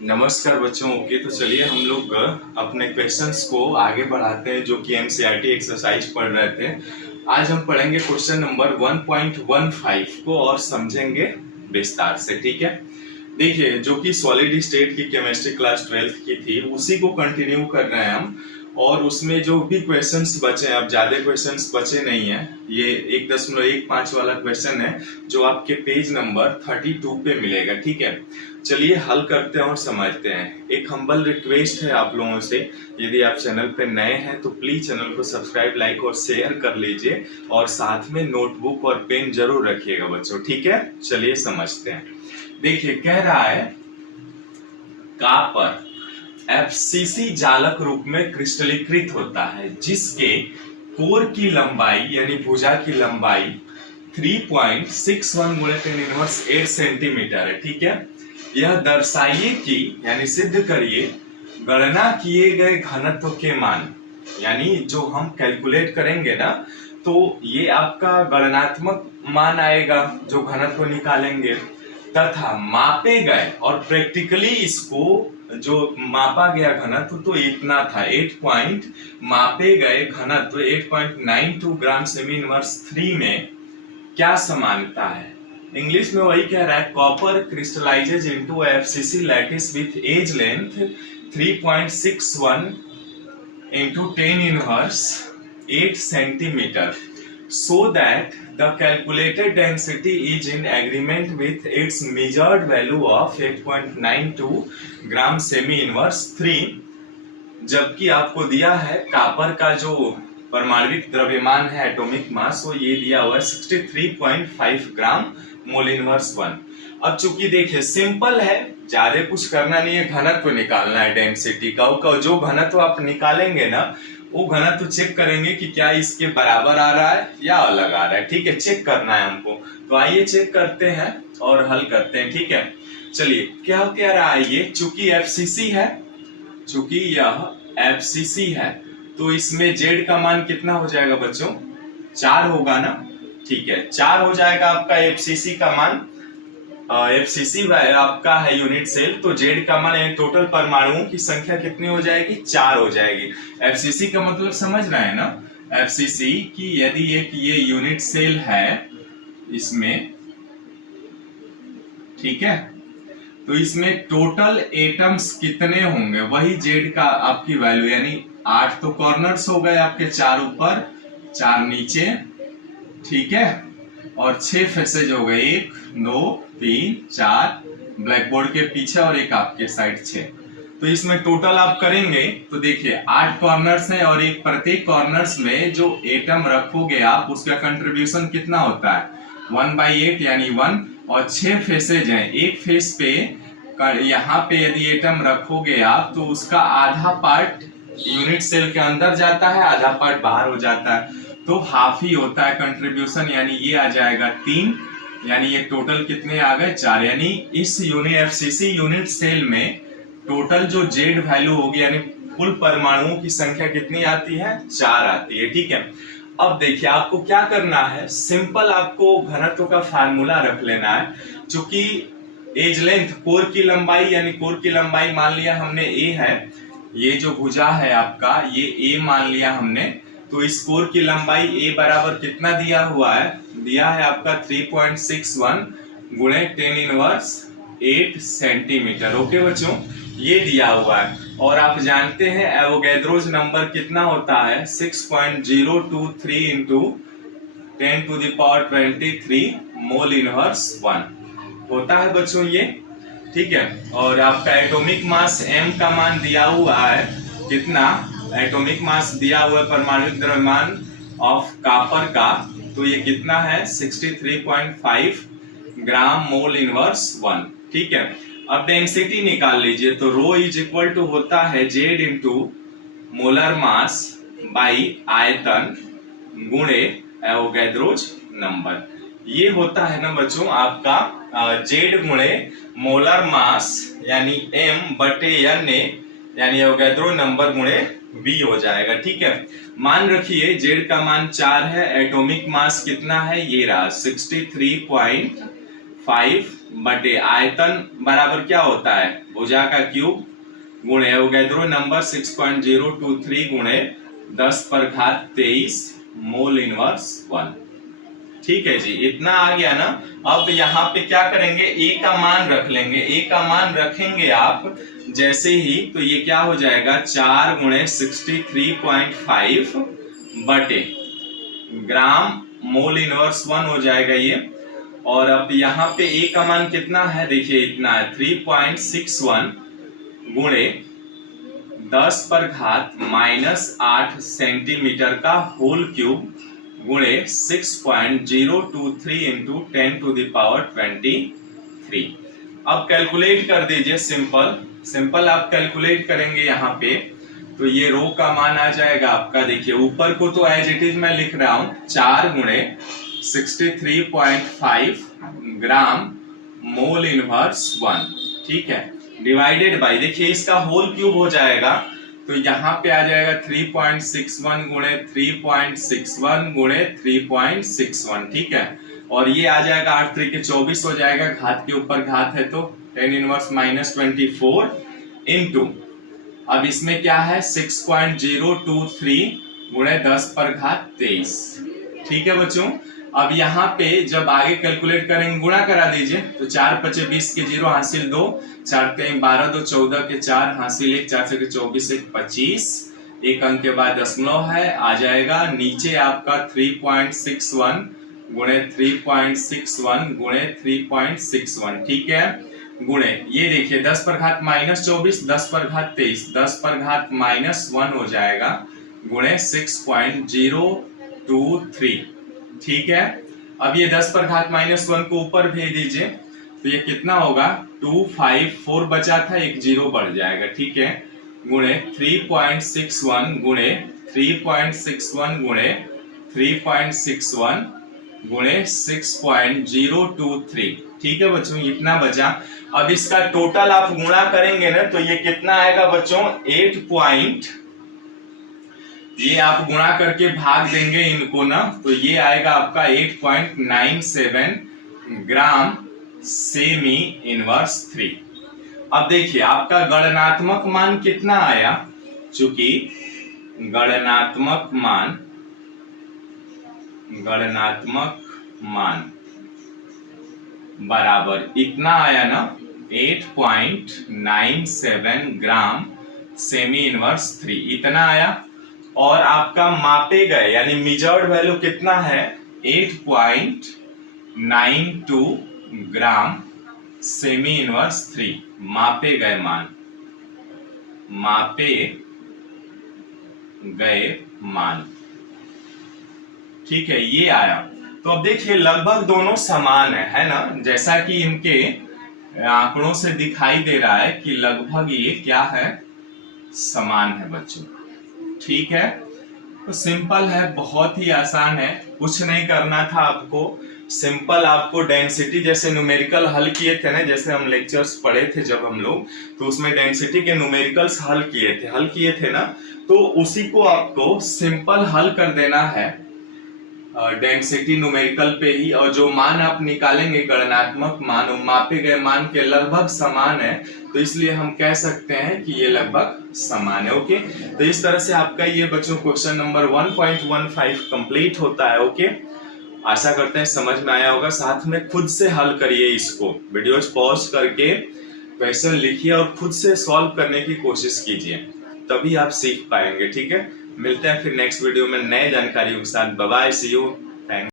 नमस्कार बच्चों। ओके, तो चलिए हम लोग अपने क्वेश्चंस को आगे बढ़ाते हैं जो कि एनसीईआरटी एक्सरसाइज पढ़ रहे थे। आज हम पढ़ेंगे क्वेश्चन नंबर 1.15 को और समझेंगे विस्तार से। ठीक है, देखिए जो कि सॉलिड स्टेट की केमिस्ट्री क्लास 12th की थी उसी को कंटिन्यू कर रहे हैं हम। और उसमें जो भी क्वेश्चंस बचे हैं, अब ज्यादा क्वेश्चंस बचे नहीं है, ये 1.15 वाला क्वेश्चन है जो आपके पेज नंबर 32 पे मिलेगा। ठीक है, चलिए हल करते हैं और समझते हैं। एक हम्बल रिक्वेस्ट है आप लोगों से, यदि आप चैनल पे नए हैं तो प्लीज चैनल को सब्सक्राइब, लाइक और शेयर कर लीजिए और साथ में नोटबुक और पेन जरूर रखिएगा बच्चों। ठीक है, चलिए समझते हैं। देखिए कह रहा है कॉपर एफसीसी जालक रूप में क्रिस्टलीकृत होता है जिसके कोर की लंबाई यानी भुजा की लंबाई 3.61 गुणे 10⁻⁸ सेंटीमीटर है। ठीक है, यह दर्शाइए कि यानी सिद्ध करिए गणना किए गए घनत्व के मान, यानी जो हम कैलकुलेट करेंगे ना तो ये आपका गणनात्मक मान आएगा जो घनत्व निकालेंगे, तथा मापे गए और प्रैक्टिकली इसको जो मापा गया घनत्व तो इतना था 8 मापे गए घनत्व 8.92 ग्राम सेमी इनवर्स 3 में क्या समानता है। इंग्लिश में वही कह रहा है copper crystallises into FCC lattice with edge length 3.61 into 10⁻⁸ centimetre so that the calculated density is in agreement with its measured value of 8.92 gram semi inverse 3। जबकि आपको दिया है कॉपर का जो परमाणविक द्रव्यमान है एटॉमिक मास, वो ये दिया हुआ है 63.5 ग्राम मोल इनवर्स 1। अब चूंकि देखिए सिंपल है, ज्यादा कुछ करना नहीं है, घनत्व निकालना है डेंसिटी का। जो घनत्व आप निकालेंगे ना वो घनत्व चेक करेंगे कि क्या इसके बराबर आ रहा है या अलग आ रहा है। ठीक है, चेक करना है हमको, तो आइए चेक करते हैं और हल करते हैं। ठीक है, चलिए क्या कह रहा है ये, चूंकि एफसीसी है, चूंकि यह एफसीसी है तो इसमें जेड का मान कितना हो जाएगा बच्चों, 4 होगा ना। ठीक है, 4 हो जाएगा आपका एफसीसी का मान। एफसीसी आपका है यूनिट सेल, तो जेड का मान टोटल परमाणुओं की संख्या कितनी हो जाएगी, 4 हो जाएगी। एफसीसी का मतलब समझ रहे हैं ना, एफसीसी की यदि एक ये यूनिट सेल है इसमें, ठीक है, तो इसमें टोटल एटम्स कितने होंगे वही जेड का आपकी वैल्यू, यानी 8 तो कॉर्नर्स हो गए आपके, 4 ऊपर 4 नीचे, ठीक है, और 6 फेसेज हो गए, 1 2 3 4 ब्लैक बोर्ड के पीछे और एक आपके साइड 6। तो इसमें टोटल आप करेंगे तो देखिए 8 कॉर्नर्स हैं और एक प्रत्येक कॉर्नर्स में जो एटम रखोगे आप उसका कंट्रीब्यूशन कितना होता है 1/8 यानी 1, और 6 फेसेज हैं, एक फेस पे यहाँ पे यदि एटम रखोगे आप तो उसका आधा पार्ट यूनिट सेल के अंदर जाता है, आधा पार्ट बाहर हो जाता है, तो हाफ ही होता है कंट्रीब्यूशन, यानी ये आ जाएगा 3, यानी ये टोटल कितने आ गए 4। यानी इस एफसीसी यूनिट सेल में टोटल जो जेड वैल्यू होगी यानी कुल परमाणुओं की संख्या कितनी आती है, 4 आती है। ठीक है, अब देखिए आपको क्या करना है, सिंपल आपको घनत्व का फार्मूला रख लेना है। चूंकि एज लेंथ कोर की लंबाई, यानी कोर की लंबाई मान लिया हमने a है, ये जो भुजा है आपका ये a मान लिया हमने, तो इस कोर की लंबाई a बराबर कितना दिया हुआ है, दिया है आपका 3.61 गुणे 10⁻⁸ सेंटीमीटर। ओके बच्चों, ये दिया हुआ है, और आप जानते हैं एवोगैड्रोज नंबर कितना होता है 6.023 इंटू 10⁻23 मोल इनवर्स 1 होता है बच्चों ये। ठीक है, और आपका एटॉमिक मास m का मान दिया हुआ है कितना, एटॉमिक मास दिया हुआ है परमाणु द्रव्यमान ऑफ कॉपर का, तो ये कितना है 63.5 ग्राम मोल इनवर्स 1। ठीक है, अब डेंसिटी निकाल लीजिए, तो रो इज इक्वल टू होता है Z into molar mass by आयतन गुणे एवोगैड्रोज नंबर। ये होता है ना बच्चों आपका जेड गुणे मोलर मास यानी m बटे n यानी एवोगैड्रो नंबर गुणे b हो जाएगा। ठीक है, मान रखिए जेड का मान 4 है, एटॉमिक मास कितना है ये रहा 63.5 बटे आयतन बराबर क्या होता है भुजा का क्यूब गुणे एवोगैड्रो नंबर 6.023 गुणे 10⁻23 मोल इनवर्स 1। ठीक है जी, इतना आ गया ना। अब यहाँ पे क्या करेंगे, ए का मान रख लेंगे। ए का मान रखेंगे आप जैसे ही, तो ये क्या हो जाएगा 4 गुणे 63.5 बटे ग्राम मोल इनवर्स 1 हो जाएगा ये। और अब यहाँ पे ए का मान कितना है, देखिए इतना है 3.61 गुणे 10⁻⁻8 सेंटीमीटर का होल क्यूब गुणे 6.023 इंटू 10⁻23। अब कैलकुलेट कर दीजिए, सिंपल आप कैलकुलेट करेंगे यहाँ पे, तो ये रो का मान आ जाएगा आपका। देखिए ऊपर को तो एज इट इज मैं लिख रहा हूं 4 गुणे 63.5 ग्राम मोल इनवर्स 1, ठीक है, डिवाइडेड बाय, देखिए इसका होल क्यूब हो जाएगा, तो यहाँ पे आ जाएगा 3.61 गुणे 3.61 गुणे 3.61, ठीक है। और ये आ जाएगा 8 3 के 24 हो जाएगा, घात के ऊपर घात है तो 10 इनवर्स -24 इंटू, अब इसमें क्या है 6.023 गुणे 10⁻23, ठीक है बच्चों। अब यहाँ पे जब आगे कैलकुलेट करेंगे गुणा करा दीजिए, तो 4 5 20 के 0 हासिल 2, 4 3 12 2 14 के 4 हासिल 1, 4 से 24 1 25, एक अंक के बाद दशमलव है, आ जाएगा नीचे आपका 3.61 गुणे 3.61 गुणे 3.61, ठीक है, गुणे ये देखिए 10⁻−24 10⁻23 10⁻−1 हो जाएगा गुणे 6.023, ठीक है। अब ये 10⁻−1 को ऊपर भेज दीजिए, तो ये कितना होगा 254 बचा था, एक 0 बढ़ जाएगा, ठीक है, गुणे 3.61 गुणे 3.61 गुणे 3.61 गुणे 6.023, ठीक है बच्चों, इतना बचा। अब इसका टोटल आप गुणा करेंगे ना, तो ये कितना आएगा बच्चों 8 ये आप गुणा करके भाग देंगे इनको ना, तो ये आएगा आपका 8.97 ग्राम सेमी इनवर्स 3। अब देखिए आपका गणनात्मक मान कितना आया, चूंकि गणनात्मक मान बराबर इतना आया ना 8.97 ग्राम सेमी इनवर्स 3, इतना आया। और आपका मापे गए यानी मेजर्ड वैल्यू कितना है 8.92 ग्राम सेमी इनवर्स 3, मापे गए मान, ठीक है, ये आया। तो अब देखिए लगभग दोनों समान है ना, जैसा कि इनके आंकड़ों से दिखाई दे रहा है कि लगभग ये क्या है, समान है बच्चों, ठीक है। तो सिंपल है, बहुत ही आसान है, कुछ नहीं करना था आपको, सिंपल आपको डेंसिटी जैसे न्यूमेरिकल हल किए थे ना, जैसे हम लेक्चर्स पढ़े थे जब हम लोग, तो उसमें डेंसिटी के न्यूमेरिकल्स हल किए थे ना, तो उसी को आपको सिंपल हल कर देना है डेंसिटी न्यूमेरिकल पे ही, और जो मान आप निकालेंगे गणनात्मक मान मापे गए मान के लगभग समान है, तो इसलिए हम कह सकते हैं कि ये लगभग समान है। ओके, तो इस तरह से आपका ये बच्चों क्वेश्चन नंबर 1.15 कंप्लीट होता है। ओके, आशा करते हैं समझ में आया होगा। साथ में खुद से हल करिए इसको, वीडियोज पॉज करके क्वेश्चन लिखिए और खुद से सॉल्व करने की कोशिश कीजिए, तभी आप सीख पाएंगे। ठीक है, मिलते हैं फिर नेक्स्ट वीडियो में नए जानकारियों के साथ। Bye bye, see you.